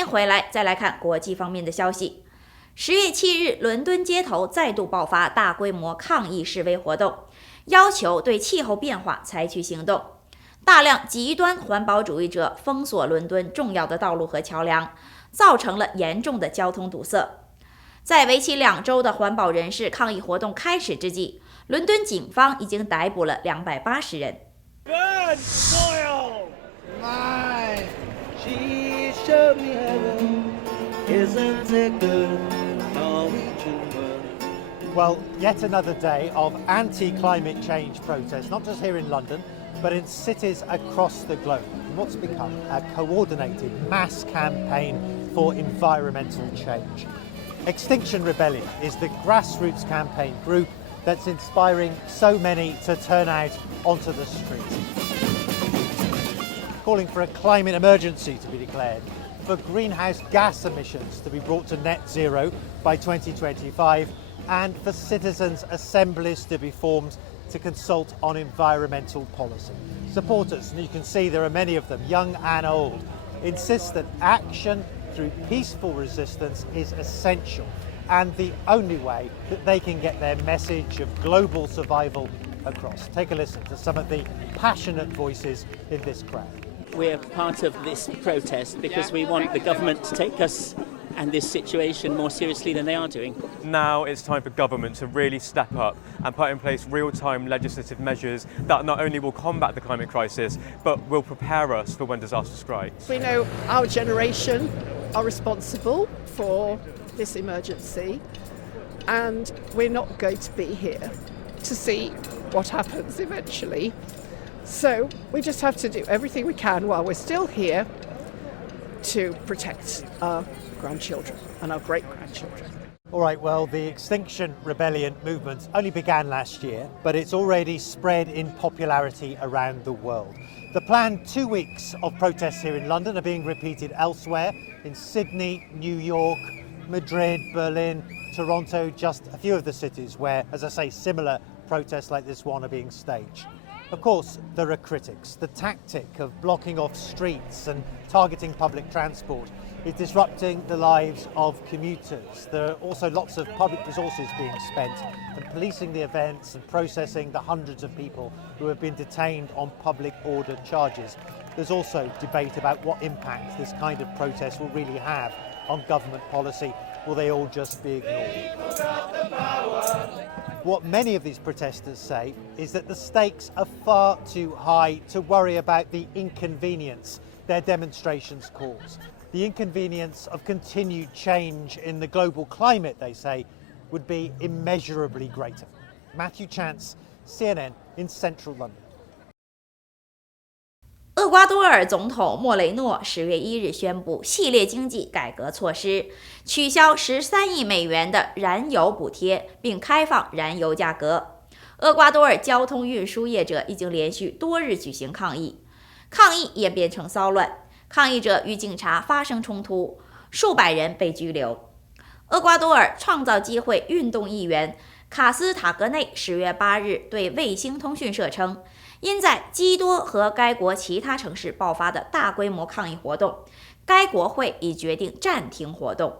音回来，再来看国际方面的消息。10月7日，伦敦街头再度爆发大规模抗议示威活动，要求对气候变化采取行动。大量极端环保主义者封锁伦敦重要的道路和桥梁，造成了严重的交通堵塞。在为期2周的环保人士抗议活动开始之际，伦敦警方已经逮捕了280人。Good soil, my, she showed me heaven, isn't it good, Norwegian word? Well, yet another day of anti-climate change protests, not just here in London, but in cities across the globe, in what's become a coordinated mass campaign for environmental change. Extinction Rebellion is the grassroots campaign group that's inspiring so many to turn out onto the streets, calling for a climate emergency to be declared, for greenhouse gas emissions to be brought to net zero by 2025, and for citizens' assemblies to be formed to consult on environmental policy. Supporters, and you can see there are many of them, young and old, insist that action through peaceful resistance is essential and the only way that they can get their message of global survival across. Take a listen to some of the passionate voices in this crowd. We're part of this protest because we want the government to take us and this situation more seriously than they are doing. Now it's time for government to really step up and put in place real-time legislative measures that not only will combat the climate crisis, but will prepare us for when disaster strikes. We know our generation are responsible for this emergency, and we're not going to be here to see what happens eventually. So we just have to do everything we can while we're still here to protect our grandchildren and our great-grandchildren. All right, well, the Extinction Rebellion movement only began last year, but it's already spread in popularity around the world. The planned 2 weeks of protests here in London are being repeated elsewhere, in Sydney, New York, Madrid, Berlin, Toronto, just a few of the cities where, as I say, similar protests like this one are being staged. Of course, there are critics. The tactic of blocking off streets and targeting public transport is disrupting the lives of commuters. There are also lots of public resources being spent and policing the events and processing the hundreds of people who have been detained on public order charges. There's also debate about what impact this kind of protest will really have on government policy. Will they all just be ignored? What many of these protesters say is that the stakes are far too high to worry about the inconvenience their demonstrations cause. The inconvenience of continued change in the global climate, they say, would be immeasurably greater. Matthew Chance, CNN in central London. 厄瓜多尔总统莫雷诺10月1日宣布系列经济改革措施，取消13亿美元的燃油补贴，并开放燃油价格。厄瓜多尔交通运输业者已经连续多日举行抗议，抗议演变成骚乱，抗议者与警察发生冲突，数百人被拘留。厄瓜多尔创造机会运动议员卡斯塔格内10月8日对卫星通讯社称，因在基多和该国其他城市爆发的大规模抗议活动，该国会已决定暂停活动。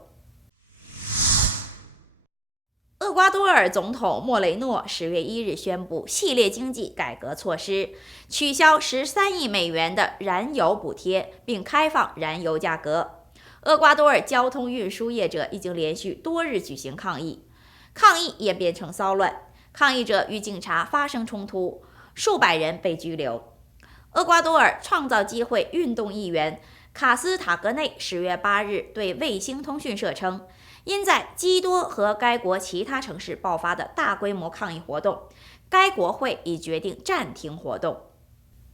厄瓜多尔总统莫雷诺10月1日宣布系列经济改革措施，取消13亿美元的燃油补贴，并开放燃油价格。厄瓜多尔交通运输业者已经连续多日举行抗议，抗议演变成骚乱，抗议者与警察发生冲突，数百人被拘留。厄瓜多尔创造机会运动议员卡斯塔格内10月8日对卫星通讯社称，因在基多和该国其他城市爆发的大规模抗议活动，该国会已决定暂停活动。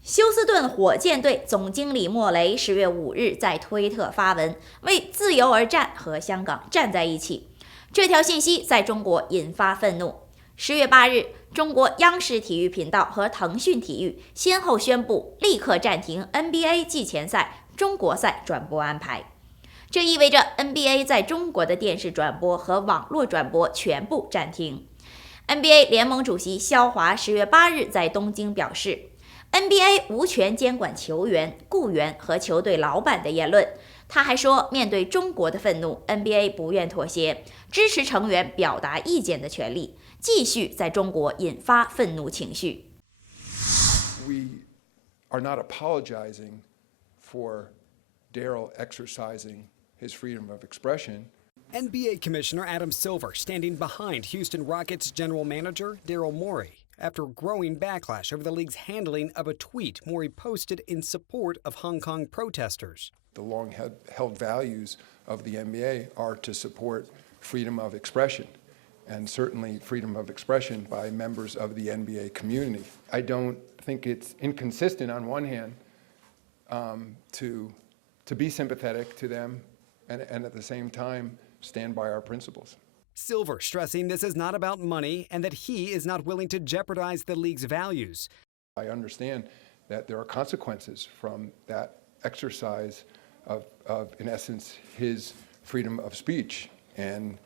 休斯顿火箭队总经理莫雷10月5日在推特发文，为自由而战，和香港站在一起。这条信息在中国引发愤怒。10月8日，中国央视体育频道和腾讯体育先后宣布立刻暂停 NBA 季前赛、中国赛转播安排。这意味着 NBA 在中国的电视转播和网络转播全部暂停。NBA 联盟主席肖华10月8日在东京表示，NBA 无权监管球员、雇员和球队老板的言论，他还说，面对中国的愤怒 ，NBA 不愿妥协，支持成员表达意见的权利，继续在中国引发愤怒情绪。We are not apologizing for Daryl exercising his freedom of expression. NBA Commissioner Adam Silver standing behind Houston Rockets general manager Daryl Morey after growing backlash over the league's handling of a tweet Morey posted in support of Hong Kong protesters. The long-held values of the NBA are to support freedom of expression, and certainly freedom of expression by members of the NBA community. I don't think it's inconsistent on one hand to be sympathetic to them and at the same time stand by our principles. Silver stressing this is not about money and that he is not willing to jeopardize the league's values. I understand that there are consequences from that exercise of in essence, his freedom of speech. And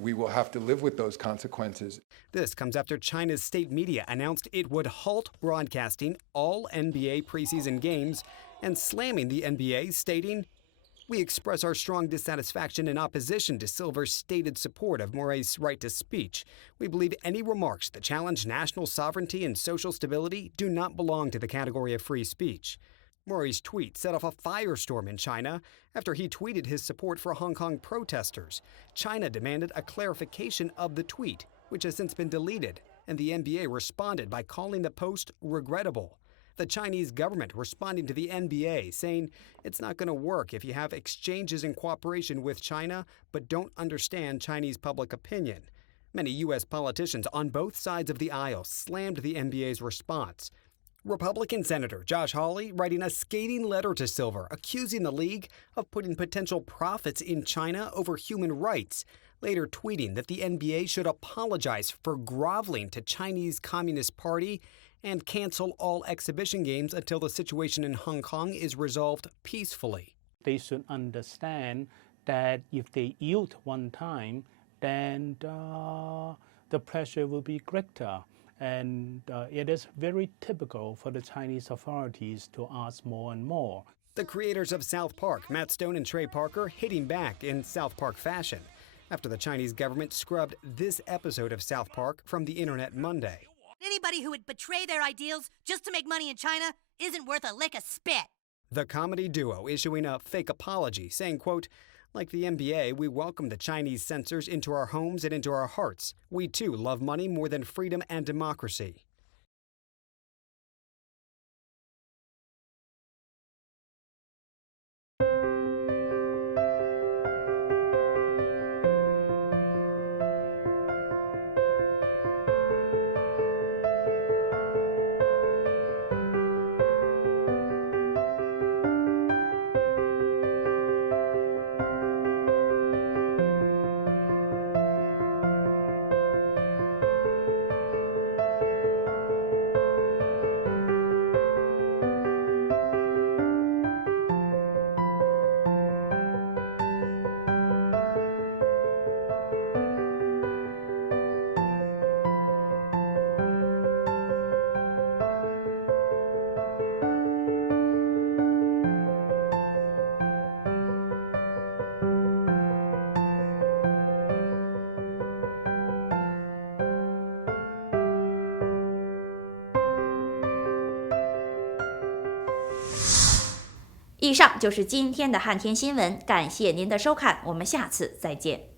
we will have to live with those consequences. This comes after China's state media announced it would halt broadcasting all NBA preseason games and slamming the NBA, stating, "We express our strong dissatisfaction and opposition to Silver's stated support of Morey's right to speech. We believe any remarks that challenge national sovereignty and social stability do not belong to the category of free speech." Morey's tweet set off a firestorm in China after he tweeted his support for Hong Kong protesters. China demanded a clarification of the tweet, which has since been deleted, and the NBA responded by calling the post regrettable. The Chinese government responding to the NBA, saying it's not going to work if you have exchanges in cooperation with China but don't understand Chinese public opinion. Many U.S. politicians on both sides of the aisle slammed the NBA's response. Republican Senator Josh Hawley writing a scathing letter to Silver, accusing the league of putting potential profits in China over human rights, later tweeting that the NBA should apologize for groveling to Chinese Communist Party and cancel all exhibition games until the situation in Hong Kong is resolved peacefully. They should understand that if they yield one time, then the pressure will be greater. And it is very typical for the Chinese authorities to ask more and more. The creators of South Park, Matt Stone and Trey Parker, hitting back in South Park fashion after the Chinese government scrubbed this episode of South Park from the internet Monday. Anybody who would betray their ideals just to make money in China isn't worth a lick of spit. The comedy duo issuing a fake apology, saying, quote, "Like the NBA, we welcome the Chinese censors into our homes and into our hearts. We, too, love money more than freedom and democracy."以上就是今天的汉天新闻，感谢您的收看，我们下次再见。